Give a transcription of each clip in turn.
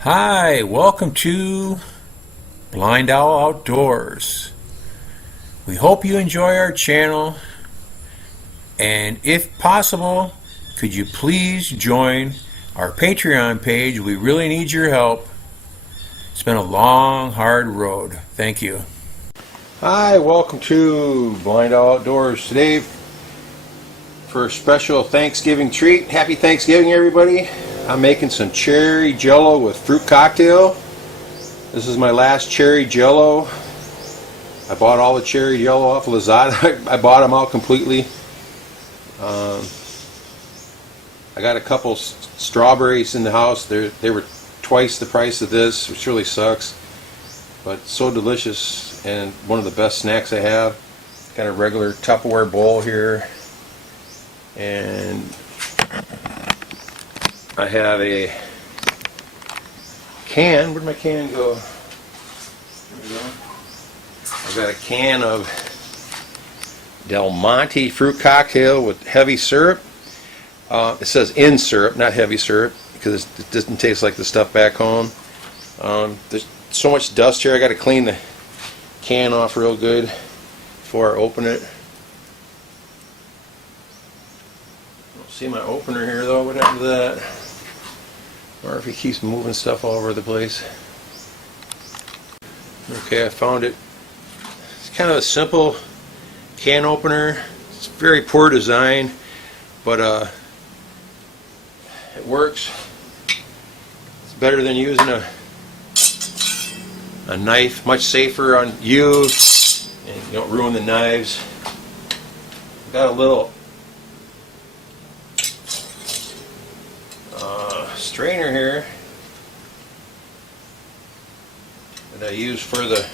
Hi, welcome to BlindOwl Outdoors. We hope you enjoy our channel, and if possible, could you please join our Patreon page? We really need your help. It's been a long, hard road. Thank you. Hi, welcome to BlindOwl Outdoors. Today, for a special Thanksgiving treat. Happy Thanksgiving, everybody. I'm making some cherry Jello with fruit cocktail. This is my last cherry Jello. I bought all the cherry Jello off Lazada. I bought them out completely. I got a couple strawberries in the house. They were twice the price of this, which really sucks. But so delicious and one of the best snacks I have. Got a regular Tupperware bowl here. And I have a can. Where'd my can go? There we go. I've got a can of Del Monte fruit cocktail with heavy syrup. It says in syrup, not heavy syrup, because it doesn't taste like the stuff back home. There's so much dust here. I got to clean the can off real good before I open it. Don't see my opener here though. What happened to that? Or if he keeps moving stuff all over the place. Okay, I found it. It's kind of a simple can opener. It's very poor design, but it works. It's better than using a knife. Much safer on you, and you don't ruin the knives. Got a little strainer here that I use for the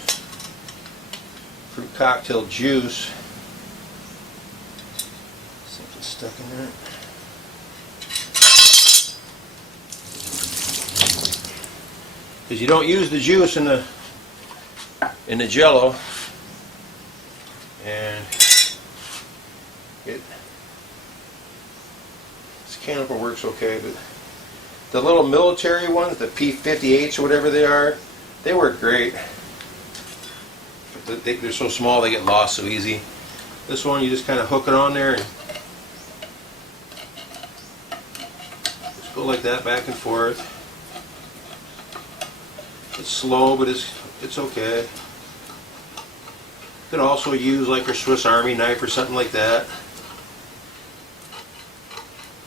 fruit cocktail juice. Something stuck in there. Because you don't use the juice in the Jello, and this can opener works okay, but the little military ones, the P-58s or whatever they are, they work great. But they're so small they get lost so easy. This one you just kind of hook it on there and just go like that back and forth. It's slow, but it's okay. You could also use like your Swiss Army knife or something like that.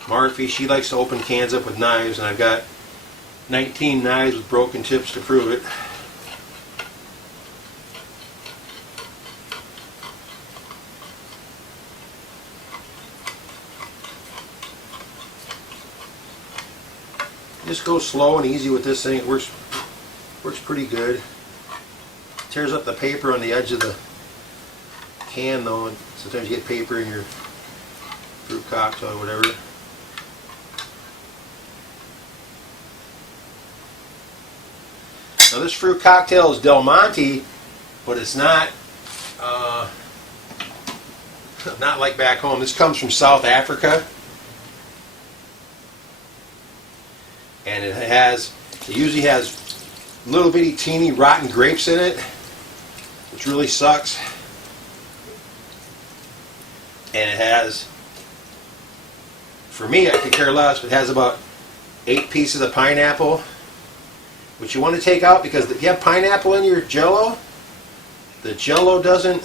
Marife, she likes to open cans up with knives, and I've got 19 knives with broken tips to prove it. Just go slow and easy with this thing. It works pretty good. Tears up the paper on the edge of the can though, and sometimes you get paper in your fruit cocktail or whatever. Now this fruit cocktail is Del Monte, but it's not like back home. This comes from South Africa, and it usually has little bitty teeny rotten grapes in it, which really sucks. And it has, for me, I could care less, but it has about 8 pieces of pineapple, which you want to take out, because if you have pineapple in your Jello, the Jello doesn't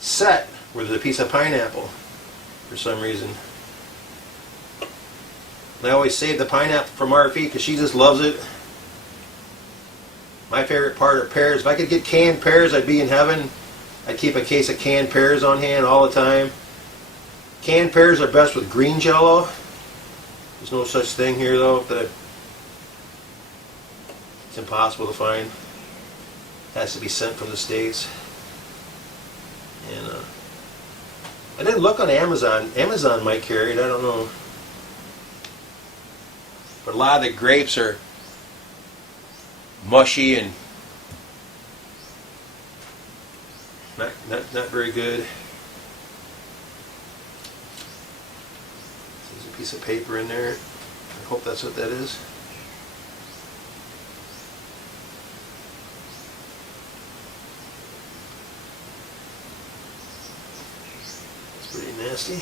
set with a piece of pineapple for some reason. And I always save the pineapple for Marife because she just loves it. My favorite part are pears. If I could get canned pears, I'd be in heaven. I'd keep a case of canned pears on hand all the time. Canned pears are best with green Jello. There's no such thing here though. It's impossible to find. It has to be sent from the States. And I didn't look on Amazon. Amazon might carry it, I don't know. But a lot of the grapes are mushy and not very good. There's a piece of paper in there. I hope that's what that is. It's pretty nasty.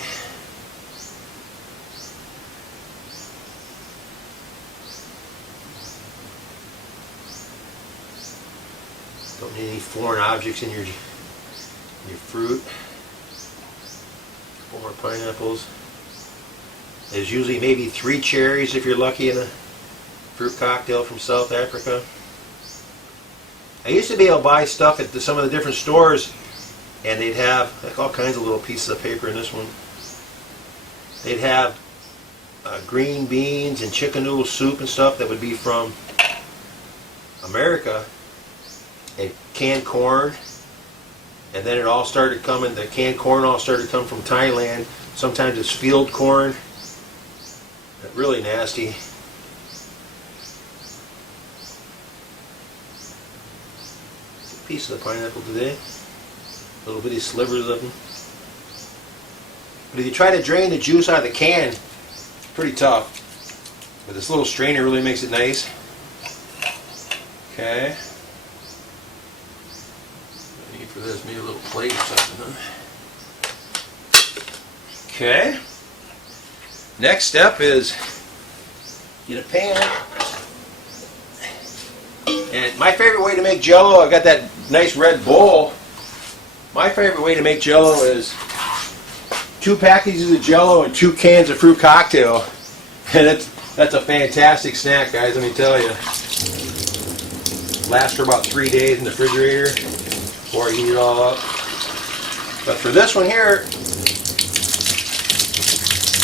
Don't need any foreign objects in your fruit. Four more pineapples. There's usually maybe 3 cherries if you're lucky in a fruit cocktail from South Africa. I used to be able to buy stuff at some of the different stores, and they'd have like all kinds of little pieces of paper in this one. They'd have green beans and chicken noodle soup and stuff that would be from America, and canned corn, and then it all started coming, the canned corn all started coming from Thailand. Sometimes it's field corn. Really nasty. A piece of the pineapple today. Little bitty slivers of them. But if you try to drain the juice out of the can, it's pretty tough. But this little strainer really makes it nice. Okay. I need for this maybe a little plate or something, huh? Okay. Next step is get a pan. And my favorite way to make Jello, I've got that nice red bowl. My favorite way to make Jello is 2 packages of Jello and 2 cans of fruit cocktail. And that's a fantastic snack, guys, let me tell you. Lasts for about 3 days in the refrigerator before I heat it all up. But for this one here,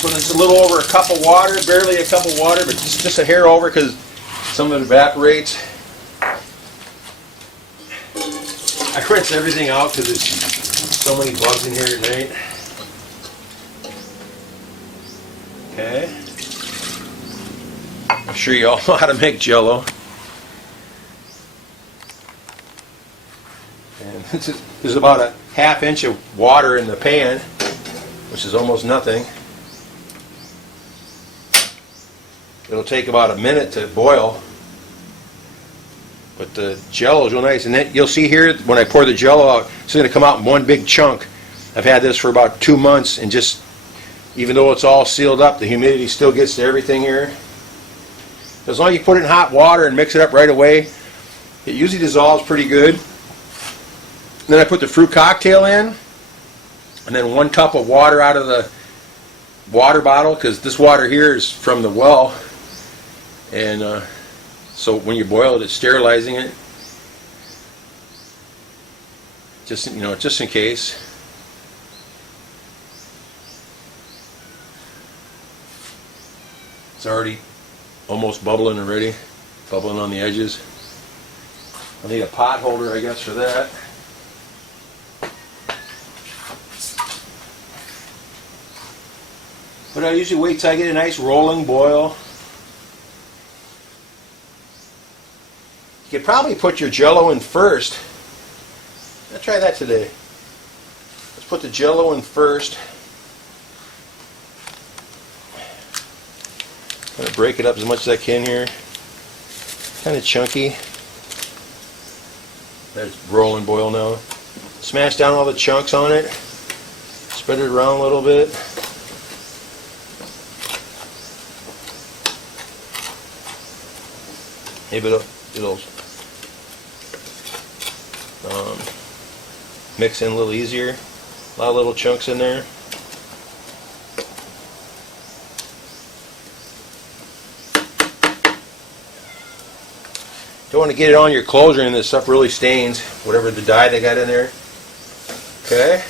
put just a little over a cup of water, barely a cup of water, but just a hair over because some of it evaporates. I rinse everything out because there's so many bugs in here at night. Okay. I'm sure you all know how to make Jello. And there's about a ½ inch of water in the pan, which is almost nothing. It'll take about a minute to boil, but the Jello is real nice. And then you'll see here when I pour the Jello out, it's going to come out in one big chunk. I've had this for about 2 months, and just even though it's all sealed up, the humidity still gets to everything here. As long as you put it in hot water and mix it up right away, it usually dissolves pretty good. And then I put the fruit cocktail in, and then 1 cup of water out of the water bottle, because this water here is from the well. And so when you boil it, it's sterilizing it. Just in case. It's already almost bubbling already, bubbling on the edges. I'll need a pot holder, I guess, for that. But I usually wait till I get a nice rolling boil. You could probably put your Jello in first. I'll try that today. Let's put the Jello in first. I'm going to break it up as much as I can here. Kind of chunky. That's rolling boil now. Smash down all the chunks on it. Spread it around a little bit. Maybe it'll mix in a little easier. A lot of little chunks in there. Don't want to get it on your clothes or anything. This stuff really stains, whatever the dye they got in there. Okay.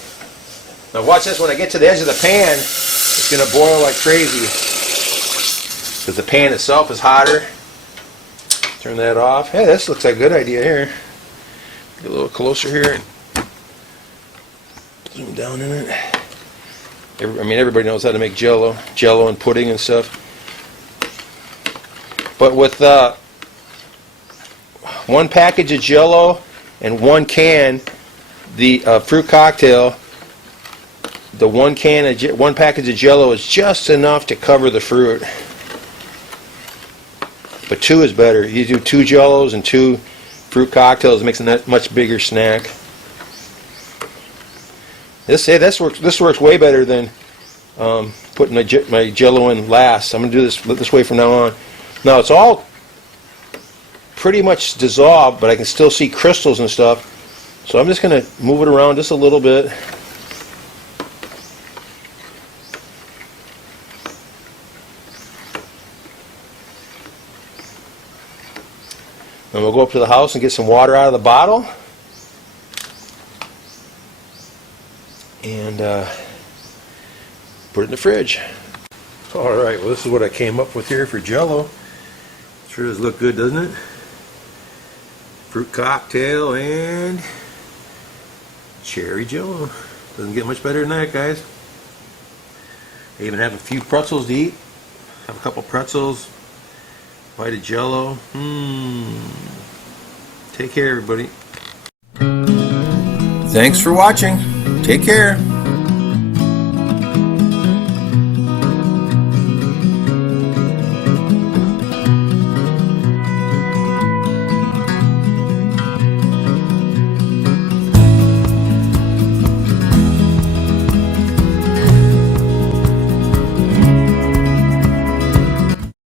Now watch this. When I get to the edge of the pan, it's going to boil like crazy because the pan itself is hotter. Turn that off. Hey, this looks like a good idea here. Get a little closer here and zoom down in it. Everybody knows how to make Jello and pudding and stuff. But with 1 package of Jello and 1 can, the fruit cocktail, the one package of Jello is just enough to cover the fruit. But 2 is better. You do 2 Jellos and 2 fruit cocktails, it makes a much bigger snack. This works way better than putting my Jello in last. I'm going to do this way from now on. Now it's all pretty much dissolved, but I can still see crystals and stuff. So I'm just going to move it around just a little bit. And we'll go up to the house and get some water out of the bottle. And put it in the fridge. Alright, well this is what I came up with here for Jello. Sure does look good, doesn't it? Fruit cocktail and cherry Jello. Doesn't get much better than that, guys. I even have a few pretzels to eat. Have a couple pretzels. Bite of Jello. Take care, everybody. Thanks for watching. Take care.